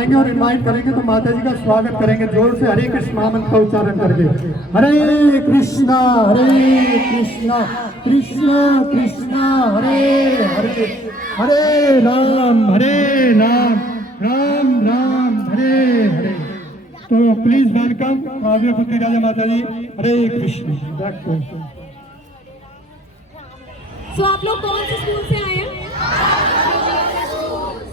जाएंगे और इनवाइट करेंगे तो माता जी का स्वागत करेंगे जोर से हरे कृष्ण महामंत्र का उच्चारण करके। हरे कृष्णा कृष्ण कृष्ण हरे हरे, हरे राम राम राम हरे हरे। तो प्लीज वेलकम काव्य पुत्री राजा माता जी। हरे कृष्ण। So आप लोग कौन से स्कूल से आए हैं?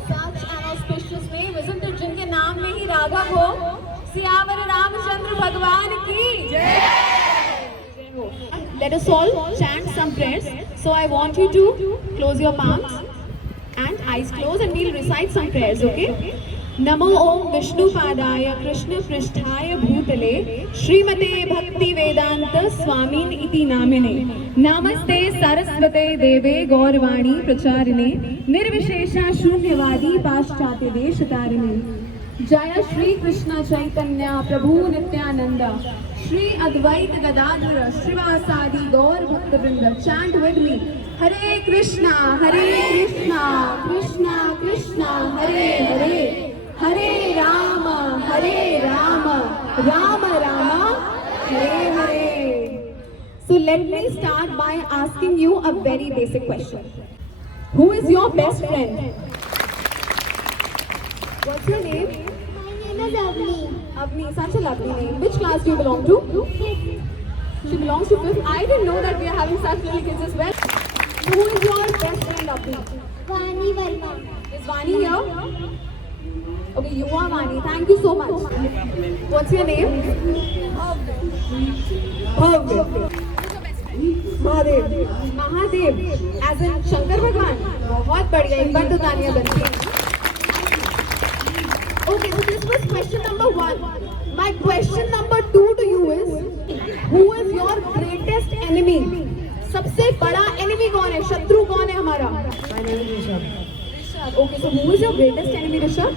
Such an auspicious name, isn't it? जिनके नाम में ही राघव हो। सियावर रामचंद्र भगवान की जय। Let us all chant some prayers. So I want you to close your palms and eyes closed, and we'll recite some prayers. Okay? नमो ओम विष्णु पादाय कृष्ण पृष्ठाय भूतले श्रीमते भक्ति वेदांत स्वामीन इति नामिने नमस्ते सरस्वते देवे गौरवाणी प्रचारिणे निर्विशेषा शून्यवादी पाश्चात्य देश तारिणे। जय श्री कृष्ण चैतन्य प्रभु नित्यानंद श्री अद्वैत गदाधर श्रीवासादि गौर भक्त वृंद। Chant with me. Hare Krishna Krishna Krishna Hare Hare, Hare Ram Ram Ram Hare Hare. So let me start by asking you a very basic question. Who is your best friend? What's your name? My name is Avni. Avni, such a lovely name. Which class do you belong to? She belongs to 5th. I didn't know that we are having such little kids as well. So who is your best friend, Avni? Vani Verma. Is Vani here? Okay, you are Vani. Thank you so much. What's your name? Bhav. Mahadev. Mahadev. As in Shankar Bhagwan. बहुत बढ़िया. एक बार तो तालियां बनती हैं. Okay, so this was question number 1. My question number 2 to you is, who is your greatest enemy? सबसे बड़ा enemy कौन है? शत्रु कौन है हमारा? My name is Rishabh. Okay, so who is your greatest enemy, Rishabh?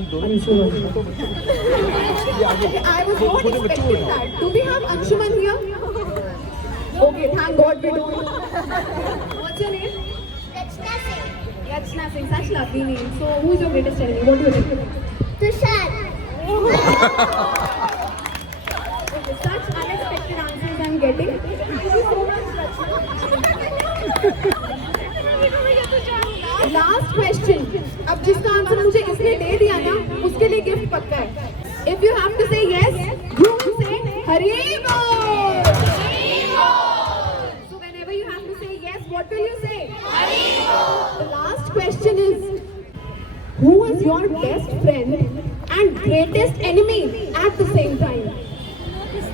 Anshuman. Okay, I was not expecting that. Do we have Anshuman here? Okay, thank God we do. What's your name? Rachna Singh. Rachna Singh, such lovely name. So, who is your greatest enemy? What do you think? Tushar. Okay, such unexpected answers I'm getting. Thank you so much, Rachna. Last question. अब जिसका answer मुझे इसने दे दिया ना, उसके लिए gift पक्का है. If you have to say yes, you will say Hari बोल. So whenever you have to say yes, what will you say? Hari बोल. The last question is, who is your best friend and greatest enemy at the same time?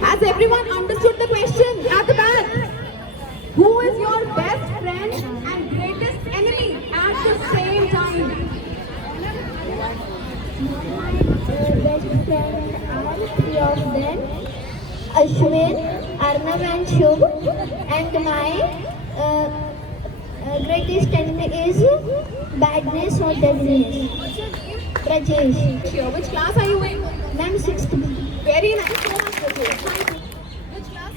Has everyone understood the question at the back? Who is your best friend and greatest enemy at the same time? Best friend are 3 of them. Ashwin, Arnav and Shubh. And my greatest enemy is badness or deadliness. What's your name? Rajesh. Sure. Which class are you in? Ma'am 6th B. Very nice. So much Rajesh. Thank you. Which class?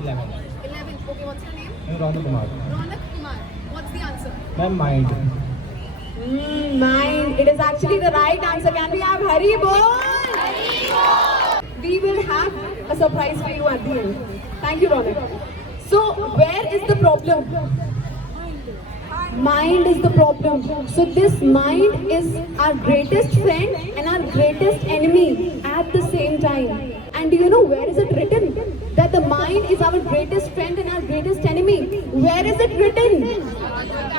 11. 11. Okay, what's your name? Ronak Kumar. Ronak Kumar. What's the answer? Ma'am, mind. Mind. It is actually the right answer. Can we have Hari Bol? Hari Bol. We will have a surprise for you at the end. Thank you, Ronak. So, where is the problem? Mind is the problem. So this mind is our greatest friend and our greatest enemy at the same time. And do you know where is it written? That the mind is our greatest friend and our greatest enemy. Where is it written?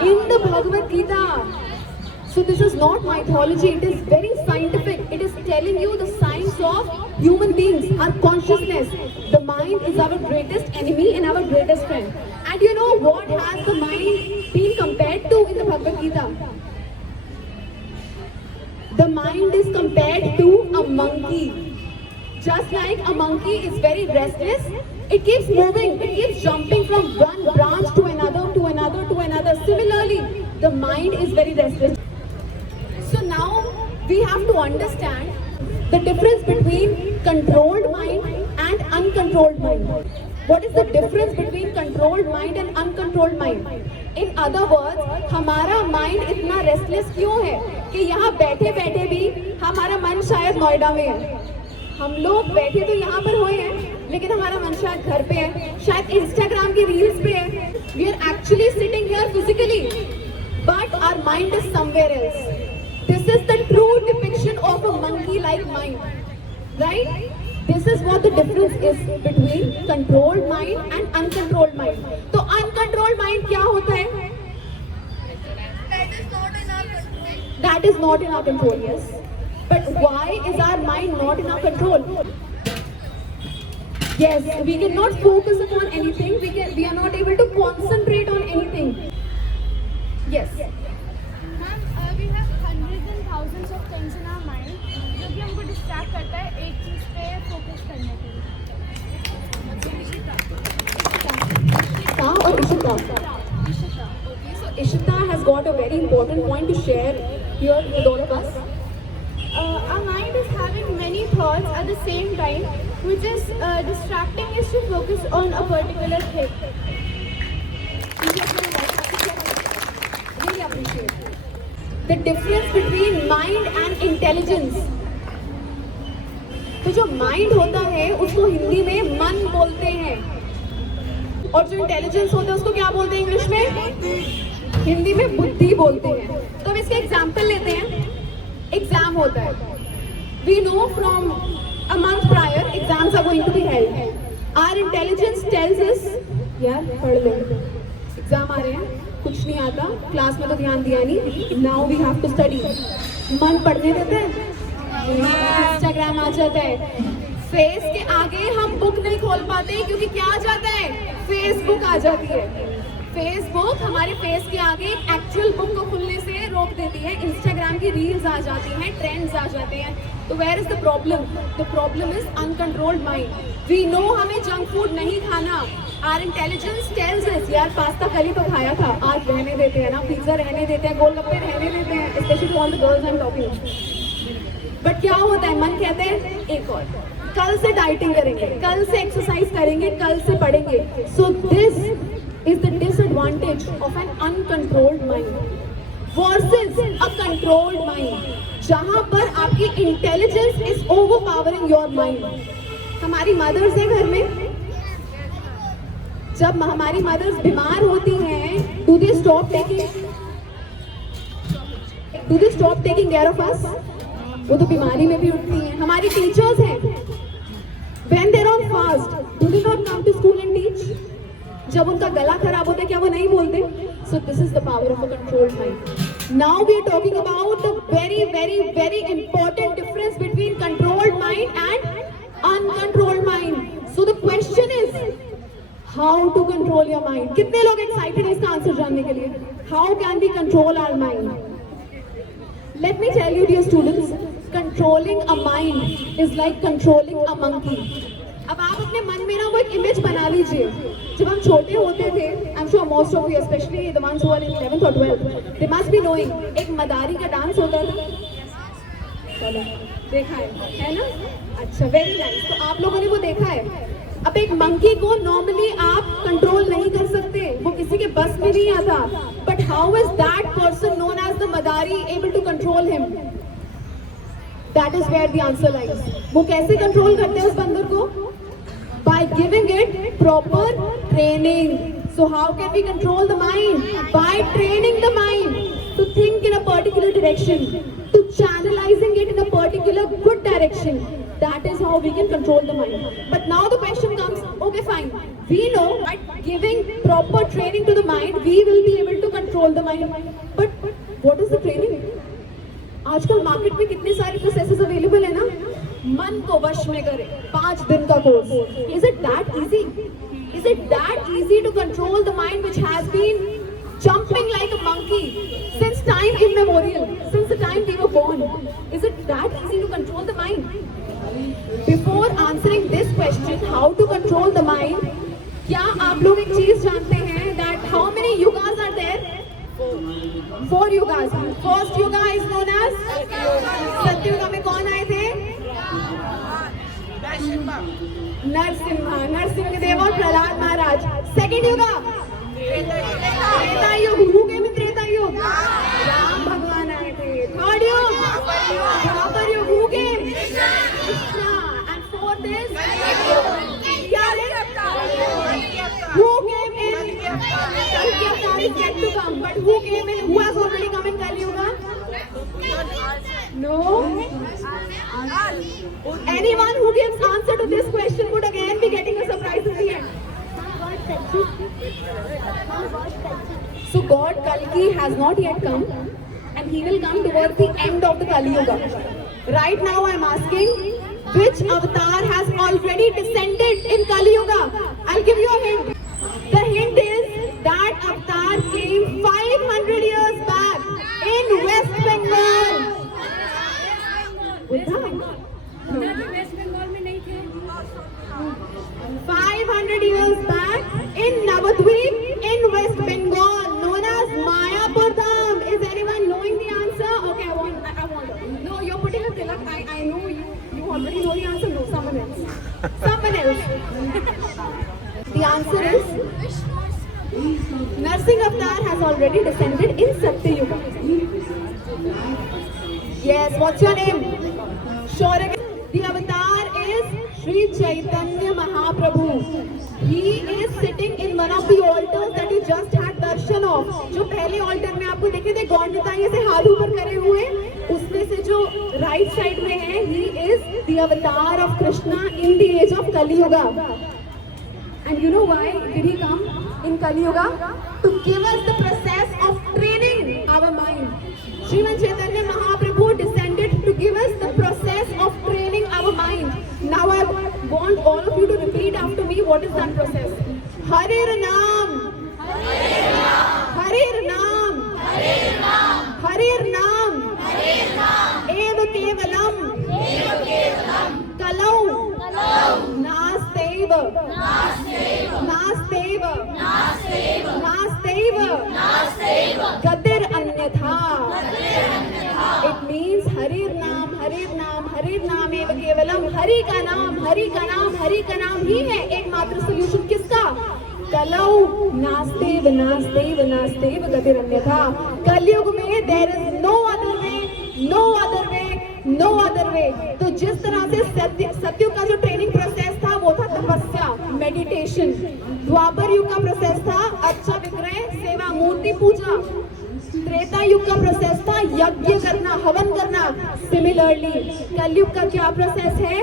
In the Bhagavad Gita. So this is not mythology, it is very scientific. It is telling you the science of human beings, our consciousness. The mind is our greatest enemy and our greatest friend. And you know what has the mind been compared to in the Bhagavad Gita? The mind is compared to a monkey. Just like a monkey is very restless, it keeps moving, it keeps jumping from one branch to another, to another, to another. Similarly, the mind is very restless. So now we have to understand the difference between controlled mind and uncontrolled mind. What is the difference between controlled mind and uncontrolled mind? In other words, हमारा mind इतना restless क्यों है कि यहाँ बैठे बैठे भी हमारा मन शायद नोएडा में है. हम लोग बैठे तो यहाँ पर हुए हैं, लेकिन हमारा मन शायद घर पे है, शायद इंस्टाग्राम की रील्स पे है. We are actually sitting here physically, but our mind is somewhere else. This is the true depiction of a monkey-like mind, right? This is what the difference is between controlled mind and uncontrolled mind. तो uncontrolled mind क्या होता है? That is not in our control, yes. But why is our mind not in our control? Yes, we cannot focus upon anything. We are not able to concentrate on anything. Yes. Ma'am we have hundreds and thousands of things in our mind जो कि हमको distract करता है एक चीज़ पे focus करने के लिए. Ishita or Ishita? Ishita. Okay, so Ishita has got a very important point to share here with all of us. Our mind is having many thoughts at the same time, which is distracting us to focus on a particular thing. Really appreciate it. The difference between mind and intelligence. तो जो mind होता है उसको हिंदी में मन बोलते हैं, और जो इंटेलिजेंस होता है उसको क्या बोलते हैं इंग्लिश में? हिंदी में बुद्धि बोलते हैं. तो हम इसके एग्जाम्पल लेते हैं. एग्जाम होता है. We know from a month prior exams are going to be held. Our intelligence tells us यार पढ़ लो, एग्जाम आ रहे हैं, कुछ नहीं आता, क्लास में तो ध्यान दिया नहीं, now we have to study. मन पढ़ने देते हैं, इंस्टाग्राम आ जाता है. फेस के आगे हम बुक नहीं खोल पाते क्योंकि क्या आ जाता है? फेसबुक आ जाती है. फेसबुक हमारे फेस के आगे एक्चुअल बुक को खुलने से रोक देती है. इंस्टाग्राम की रील्स आ जाती हैं, ट्रेंड्स आ जाते हैं. तो where is the problem? The problem is uncontrolled mind. We know हमें जंक फूड नहीं खाना. आवर इंटेलिजेंस टेल्स अस यार पास्ता कल ही तो खाया था, आज रहने देते हैं ना, पिज्जा रहने देते हैं, गोलगप्पे रहने देते हैं, specially all the girls I am talking. But क्या होता है? मन कहते हैं एक और, कल से डाइटिंग करेंगे, कल से एक्सरसाइज करेंगे, कल से पढ़ेंगे. So this is the disadvantage of an uncontrolled mind versus a controlled mind, जहाँ पर आपकी intelligence is overpowering your mind. हमारी मदर्स हैं घर में, जब हमारी मदर्स बीमार होती हैं, do they stop taking care of us? वो तो बीमारी में भी उठती हैं. हमारी टीचर्स हैं, when they're on fast, do they not come to school and teach? जब उनका गला खराब होता है क्या वो नहीं बोलते? So this is the power of a controlled mind. Now we are talking about the very important difference between controlled mind and uncontrolled mind. So the question is, how to control your mind? कितने लोग excited हैं इसका answer जानने के लिए? How can we control our mind? Let me tell you, dear students, controlling a mind is like controlling a monkey. अब आप अपने मन में ना वो एक इमेज बना लीजिए. जब हम छोटे होते थे, I am sure most of you, specially the ones who are in 11th और 12th, they must be knowing, एक मदारी का डांस होता था. चलो देखा है ना? अच्छा, वेरी नाइस. तो आप लोगों ने वो देखा है. अब एक मंकी को नॉर्मली आप कंट्रोल नहीं कर सकते, वो किसी के बस में नहीं आता. But how is that person known as the madari able to control him? That is where the answer lies. वो कैसे कंट्रोल करते हैं उस बंदर को? By giving it proper training. So how can we control the mind? By training the mind to think in a particular direction, to channelizing it in a particular good direction. That is how we can control the mind. But now the question comes, okay fine, we know by giving proper training to the mind, we will be able to control the mind. But what is the training? आजकल market में कितने सारे processes available है ना. मन को वश में करे, 5 दिन का course. Is it that easy? Is it that easy to control the mind which has been jumping like a monkey since time immemorial, since the time we were born? Is it that easy to control the mind? Before answering this question, how to control the mind, क्या आप लोग एक चीज जानते हैं that how many yugas are there? 4 yugas. First yuga is known as सत्ययुगा में कौन आए थे? नरसिंहदेव और प्रहलाद महाराज। सेकंड युग त्रेता युग। हु केम इन त्रेता युग? राम भगवान आए थे। थर्ड युग द्वापर युग। Who came? Krishna. And fourth is क्या है? Who came in? Kalki Avatar is yet to come, but who came in? Who has already come in Kali Yuga? No. Anyone who gives answer to this question would again be getting a surprise in the end. So God Kalki has not yet come, and he will come towards the end of the Kali Yuga. Right now I am asking, which avatar has already descended in Kali Yuga? I'll give you a hint. The hint is that avatar came 500 years back in West Bengal. West Bengal में नहीं थे। 500 years back in Navadvip in West Bengal, known as Mayapur Dham. Is anyone knowing the answer? Okay, I want. No, you're putting a tilak. I know you already know the answer. No, someone else. Someone else. The answer is Narsingh Avatar has already descended in Satya Yuga. Yes, what's your name? Sure again. The avatar is Sri Chaitanya Mahaprabhu. He is sitting in one of the altars that you just had darshan of. जो पहले altar में आपको देखे थे गौंडताई से हाथ ऊपर करे हुए, उसमें से जो right side में है, he is the avatar of Krishna in the age of Kali Yuga. And you know why did he come in Kali Yuga? To give us the process of training our mind. Sriman Chaitanya Mahaprabhu descended to give us the process of training our mind. Now I want all of you to repeat after me what is that process. Harir Naam. Harir Naam. Harir Naam. Eva Kevalam. Kalau. Nasteva. Gadir Anyatha. It means Harir Naam, Harir Naam, Harir Naam eva kevalam. Hari का नाम, Hari का नाम, Hari का नाम ही है एकमात्र solution. किसका? कलौ नास्तेव नास्तेव नास्तेव गतिर अन्यथा। कलयुग में there is no other way, no other way, no other way। तो जिस तरह से सत्युग का जो ट्रेनिंग प्रोसेस था वो था तपस्या, मेडिटेशन। द्वापर युग का प्रोसेस था अच्छा विग्रह सेवा, मूर्ति पूजा। त्रेता युग का प्रोसेस था यज्ञ करना, हवन करना। सिमिलरली कलयुग का क्या प्रोसेस है?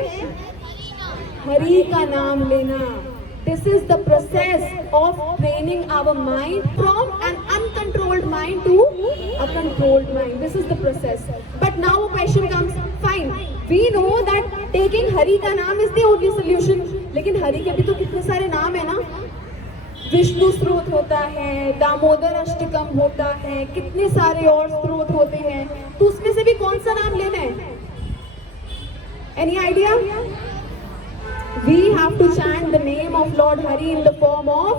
हरि का नाम लेना। This is the process of training our mind from an uncontrolled mind to a controlled mind. This is the process. But now a question comes, fine, we know that taking Hari का नाम is the only solution. लेकिन हरि के भी तो कितने सारे नाम है ना। विष्णु स्रोत होता है, दामोदर अष्टकम होता है, कितने सारे और स्रोत होते हैं। तो उसमें से भी कौन सा नाम लेना है? Any idea? We have to chant the name of Lord Hari in the form of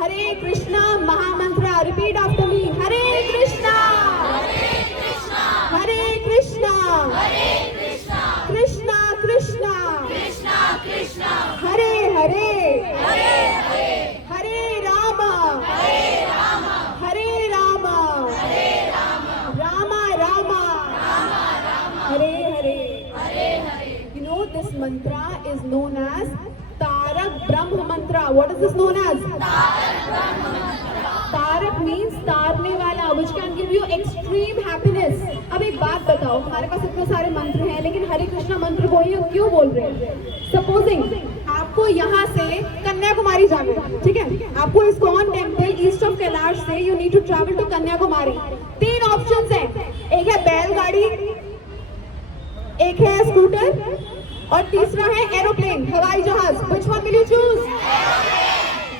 Hare Krishna Mahamantra. Repeat after me. Hare Krishna. Hare Krishna. Krishna Krishna. Hare Hare. Hare Rama. Hare Rama. Rama Rama. Hare Hare. You know this mantra is known as Tarak Brahma Mantra. What is this known as? Tarak means तारने वाला, which can give you extreme happiness. अब एक बात बताओ, हमारे पास इतने सारे मंत्र हैं, लेकिन हरे कृष्णा मंत्र को ही क्यों बोल रहे हैं? Supposing आपको यहाँ से कन्याकुमारी जाना है, ठीक है? आपको ISKCON temple east of Kailash से you need to travel to Kanyakumari. 3 options हैं, एक है बैलगाड़ी, एक है स्कूटर और तीसरा है एरोप्लेन, हवाई जहाज। Which one will you choose?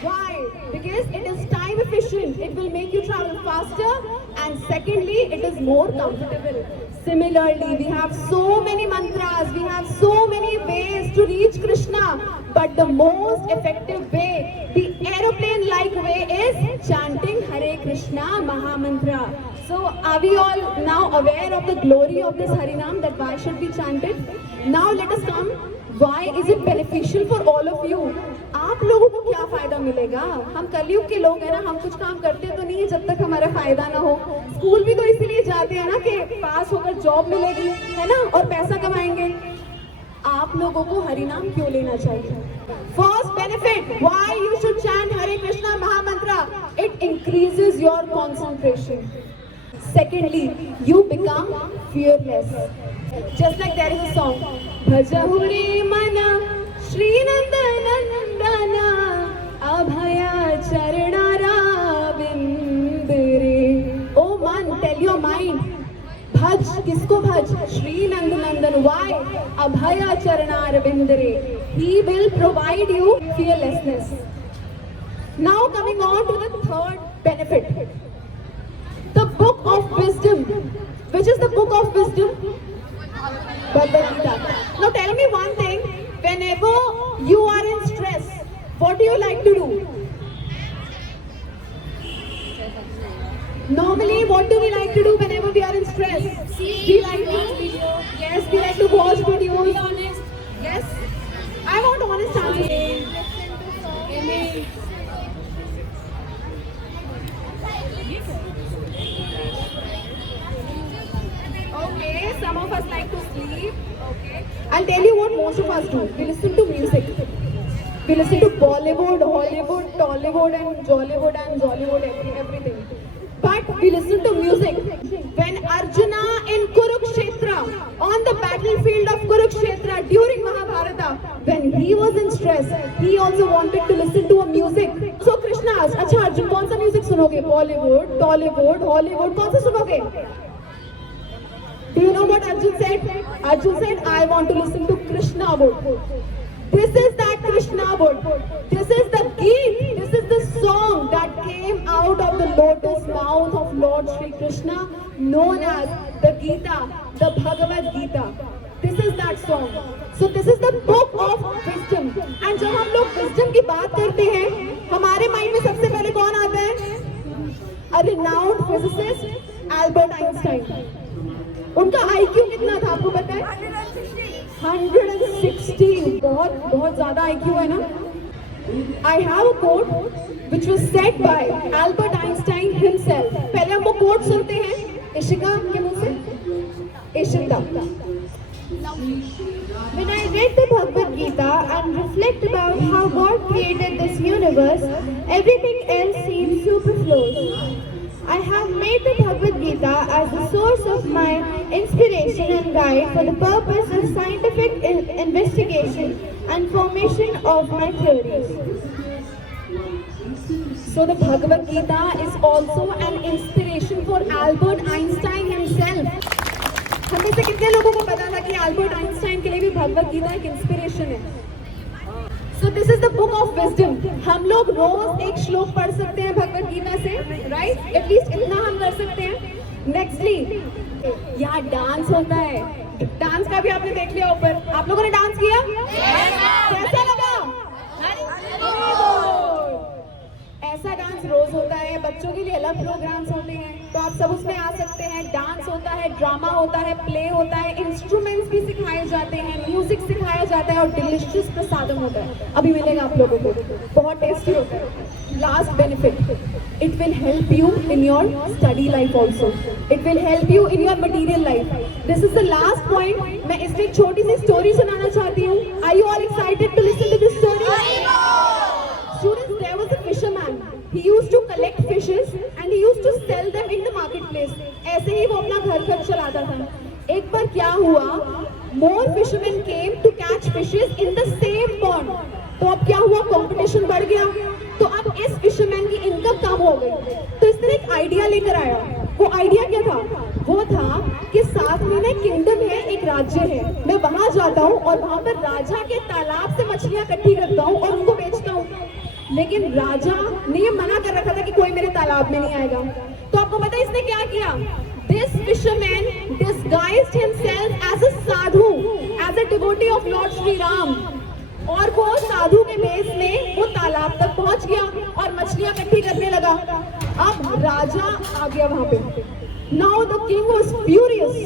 Why? Because it is time efficient. It will make you travel faster, and secondly, it is more comfortable. Similarly, we have so many mantras, we have so many ways to reach Krishna, but the most effective way, the aeroplane-like way, is chanting Hare Krishna Mahamantra. So, are we all now aware of the glory of this Harinam, that why should we chant it? Now let us come Why is it beneficial for all of you? आप लोगों को क्या फायदा मिलेगा? हम कलयुग के लोग हैं ना, हम कुछ काम करते तो नहीं है जब तक हमारा फायदा ना हो। स्कूल भी तो इसीलिए जाते हैं ना कि पास होकर जॉब मिलेगी, है ना, और पैसा कमाएंगे। आप लोगों को हरि नाम क्यों लेना चाहिए? First benefit, why you should chant Hare Krishna Mahamantra? It increases your concentration. Secondly, you become fearless. Just like there is a song, Bhajahuri Mana Shri Nandanandana Abhaya Charanara Bindre. Oh man, tell your mind, Bhaj, kisko bhaj? Shri Nandanandan. Why? Abhaya Charanara Bindre. He will provide you fearlessness. Now coming on to the third benefit. The book of wisdom. Which is the book of wisdom? Bhagavad Gita. Now tell me one thing. Whenever you are in stress, what do you like to do? Normally, what do we like to do whenever we are in stress? We like to, yes, we like to watch videos. Yes, I want honest answers. Okay, some of us like to sleep. Okay, I'll tell you what most of us do. We listen to music. We listen to Bollywood, Hollywood, Tollywood, and Jollywood, everything. But we listen to music. When Arjuna in Kurukshetra, on the battlefield of Kurukshetra during Mahabharata, when he was in stress, he also wanted to listen to a music. So Krishna asked, "Acha Arjun, कौन सा music सुनोगे? Bollywood, Tollywood, Hollywood, कौन सा सुनोगे?" Do you know what Arjun said? Arjun said, "I want to listen to Krishna Wood." This is that Krishna Wood. This is the Geet. This is the song that came out of the lotus mouth of Lord Shri Krishna, known as the Gita, the Bhagavad Gita. This is that song. So this is the book of wisdom. And जब हम लोग wisdom की बात करते हैं, हमारे mind में सबसे पहले कौन आता है? A renowned physicist, Albert Einstein. उनका IQ कितना था आपको पता है? 160. बहुत ज़्यादा IQ है ना? I have a quote which was said by Albert Einstein himself. पहले हम वो quote सुनते हैं इशिका के मुंह से. Ishita. When I read the Bhagavad Gita and reflect about how God created this universe, everything else seems superfluous. I have made the Bhagavad Gita as the source of my inspiration and guide for the purpose of scientific investigation and formation of my theories. So the Bhagavad Gita is also an inspiration for Albert Einstein himself. हम में से कितने लोगों को पता था कि Albert Einstein के लिए भी भगवद गीता एक इंस्पिरेशन है? So this is the book of wisdom. हम लोग रोज एक श्लोक पढ़ सकते हैं भगवद गीता से, right? At least इतना हम कर सकते हैं. Nextly, यहाँ डांस होता है. डांस का भी आपने देख लिया ऊपर. आप लोगों ने डांस किया? कैसा लगा? ऐसा डांस रोज होता है. बच्चों के लिए अलग प्रोग्राम्स होते हैं, तो आप सब उसमें आ सकते हैं. डांस होता है, ड्रामा होता है, प्ले होता है, इंस्ट्रूमेंट्स भी सिखाए जाते हैं, म्यूजिक सिखाया जाता है और डिलीशियस प्रसादम होता है. अभी मिलेगा आप लोगों को, बहुत टेस्टी होता है. Last benefit, it will help you in your study life also. It will help you in your material life. This is the last point. मैं इसमें एक छोटी सी स्टोरी सुनाना चाहती हूँ. Are you all excited to listen to this story? Students, there was a fisherman. He used to collect fishes and he used to sell them in the marketplace. ऐसे ही वो अपना घर खर्च चलाता था. एक बार क्या हुआ? More fishermen came to catch fishes in the same pond. तो अब क्या हुआ? कंपटीशन बढ़ गया. तो अब इस फिशरमैन की इनकम कम हो गई. तो इसने एक आइडिया लेकर आया. वो आइडिया क्या था? वो था कि साथ में ना किंगडम है, एक राज्य है. मैं वहां जाता हूँ और वहां पर राजा के तालाब से मछलियां इकट्ठी करता हूँ और उनको बेचता हूँ. लेकिन राजा ने ये मना कर रखा था कि कोई मेरे तालाब में नहीं आएगा. तो आपको पता है इसने क्या किया? This fisherman disguised himself as a sadhu, as a devotee of Lord Shri Ram. और वो साधु के भेष में वो तालाब तक पहुंच गया और मछलियां इकट्ठी करने लगा. अब राजा आ गया वहां पे. Now the king was furious.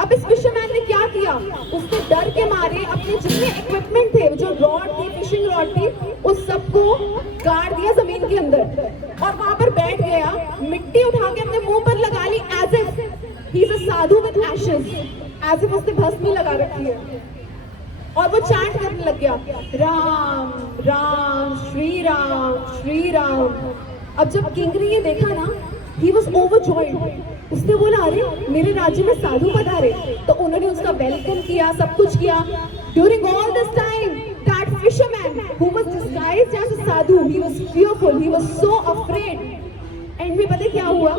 अब इस फिशरमैन ने क्या किया, उसने डर के मारे अपने जितने इक्विपमेंट थे, जो रॉड थी, फिशिंग रॉड थी, उस सबको गाड़ दिया जमीन के अंदर और वहां पर बैठ गया, मिट्टी उठा के अपने मुंह पर लगा ली, as if he is a sadhu with ashes, as if उसने भस्मी लगा रखी है, और वो चैंट करने लग गया, राम राम श्री राम श्री राम। अब जब किंग ने ये देखा ना, he was overjoyed, उसने बोला अरे मेरे राज्य में साधु पधारे, तो उन्होंने उसका वेलकम किया, सब कुछ किया। During all this time, that fisherman who was disguised as a sadhu, he was fearful, he was so afraid. And में पता क्या हुआ,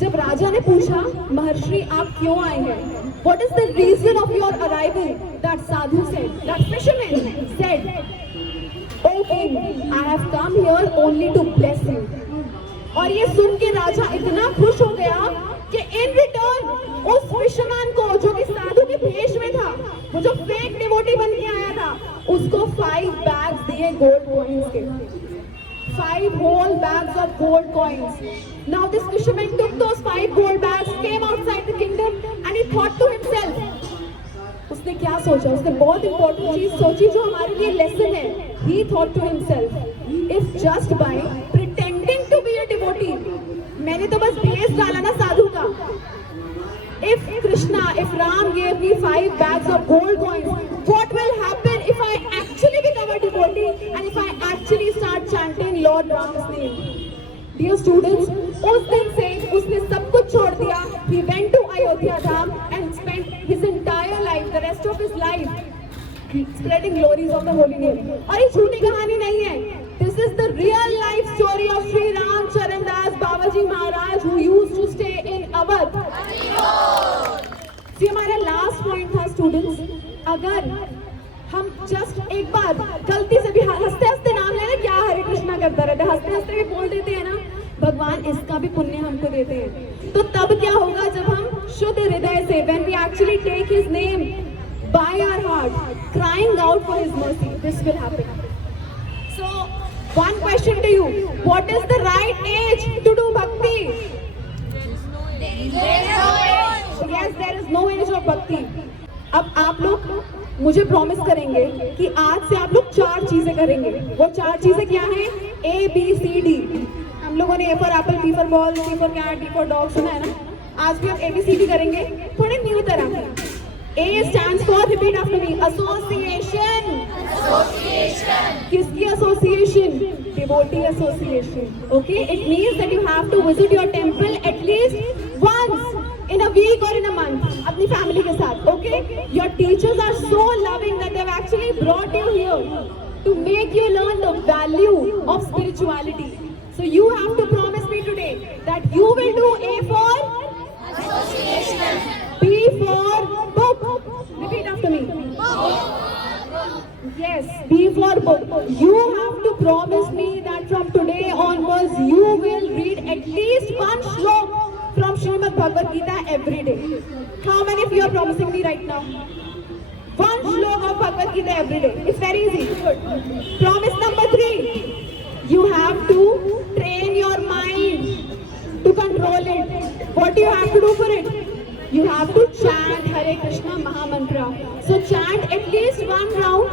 जब राजा ने पूछा महर्षि आप क्यों आए हैं, what is the reason of your arrival, that sadhu said, that fisherman said, O king, I have come here only to bless you. और ये सुन के राजा इतना खुश हो गया कि इन रिटर्न उस फिशरमैन को, जो कि साधु के भेष में था, वो जो फेक डिवोटी बन के आया था, उसको 5 बैग्स दिए गोल्ड कॉइंस के, 5 whole bags of gold coins. Now this fisherman took those 5 gold bags, came outside the kingdom, and he thought to himself, उसने क्या सोचा, उसने बहुत इंपॉर्टेंट चीज सोची जो हमारे लिए लेसन है। He thought to himself, if just by pretending to be a devotee, मैंने तो बस भेष डाला ना साधु का, if Krishna, if Ram gave me 5 bags of gold coins, what will happen if I actually become a devotee and if I actually start chanting Lord Ram's name? Dear students, उस दिन से उसने सब कुछ छोड़ दिया। He went to Ayodhya Dham and spent his entire life, the rest of his life, spreading glories of the holy name. और ये झूठी कहानी नहीं है। This is the real life story of Sri Ram Charan Das Babaji Maharaj, who used to stay in Awadh. ये हमारा last point था students. अगर हम जस्ट एक बार गलती से भी हंसते हंसते नाम लेना, क्या हरे कृष्णा करता रहता है, हंसते हंसते भी बोल देते हैं ना, भगवान इसका भी पुण्य हमको देते हैं। तो तब क्या होगा जब हम शुद्ध हृदय से, when we actually take his name by our heart, crying out for his mercy, this will happen. So one question to you, what is the right age to do bhakti? Yes, there is no age of bhakti. अब आप लोग मुझे promise करेंगे कि आज से आप लोग 4 चीजें करेंगे। वो 4 चीजें क्या हैं? ABCD। हम लोगों ने A for apple, B for ball, C for cat, D for dog सुना है ना? आज भी हम ABCD करेंगे, थोड़े न्यू तरह के। A stands for, repeat after me, association. किसकी association? Devotee association. Okay, it means that you have to visit your temple at least once in a week or in a month, अपनी family के साथ. Okay, your teachers are so loving that they've actually brought you here to make you learn the value of spirituality. So you have to promise me today that you will do A for association, B for book. Repeat after me. Yes, B for book. You have to promise me that from today onwards you will read at least one shlok from Srimad Bhagavad Gita every day. How many of you are promising me right now? One shlok of Bhagavad Gita every day. It's very easy. Good. Promise number 3. You have to train your mind to control it. What do you have to do for it? You have to chant Hare Krishna Mahamantra. So chant at least one round.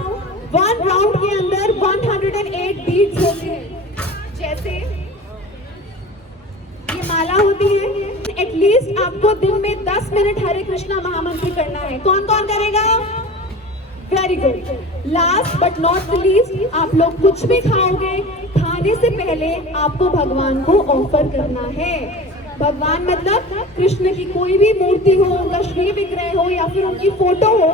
One round के अंदर 108 beats होती है. जैसे ये माला होती है, at least आपको दिन में 10 मिनट हरे कृष्णा महामंत्र करना है. कौन कौन करेगा? Very good. Last but not the least, आप लोग कुछ भी खाओगे, खाने से पहले आपको भगवान को ऑफर करना है. भगवान मतलब कृष्ण की कोई भी मूर्ति हो, उनका श्री विग्रह हो या फिर उनकी फोटो हो,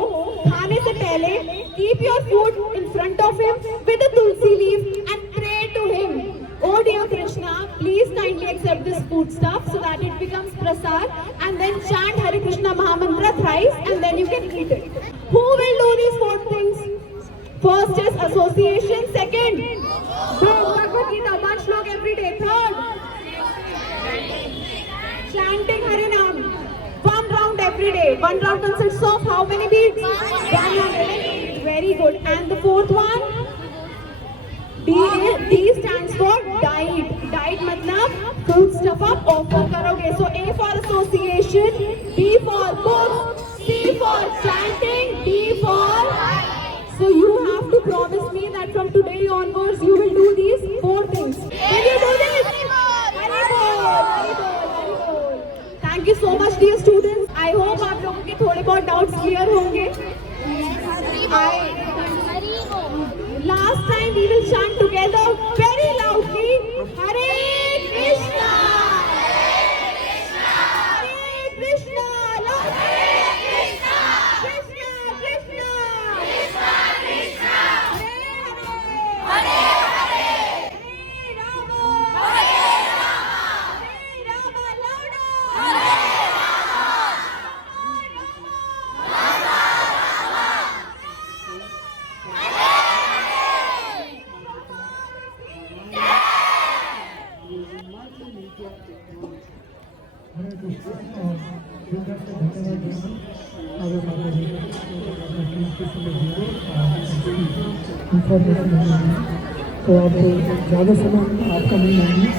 खाने से पहले keep your food in front of him with a tulsi leaf and pray to him. Oh dear Krishna, please kindly accept this food stuff so that it becomes prasad, and then chant Hare Krishna Mahamantra thrice and then you can eat it. Who will do these 4 things? First is association. Second, Bhagavad Gita, one shlok every day. Third, chanting Hare Naam, 1 round every day. 1 round consists of how many beats? 108. Very good. And the 4th one? D stands for diet. Diet मतलब food stuff आप offer करोगे. So A for association, B for books, C for chanting, D for... So you have to promise me that from today onwards you will do these 4 things. Will you do this? Very good. Thank you so much dear students. I hope आप लोगों के थोड़े बहुत doubts clear होंगे. Last time we will chant together very loudly. Hare Krishna. Hare Krishna. Hare Krishna. Krishna Krishna. Krishna Krishna. Hare Hare. Hare Rama. Hare Rama. Hare Rama louder. Hare हरे कृष्ण और दुर्गा से धन्यवाद देना आगे माता जी इंफॉर्मेशन तो आप ज़्यादा समय आपका नहीं लेंगे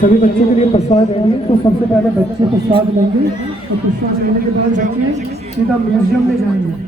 सभी बच्चों के लिए प्रसाद देंगे तो सबसे पहले बच्चे प्रसाद लेंगे और प्रसाद लेने के बाद बच्चे सीधा म्यूजियम में जाएंगे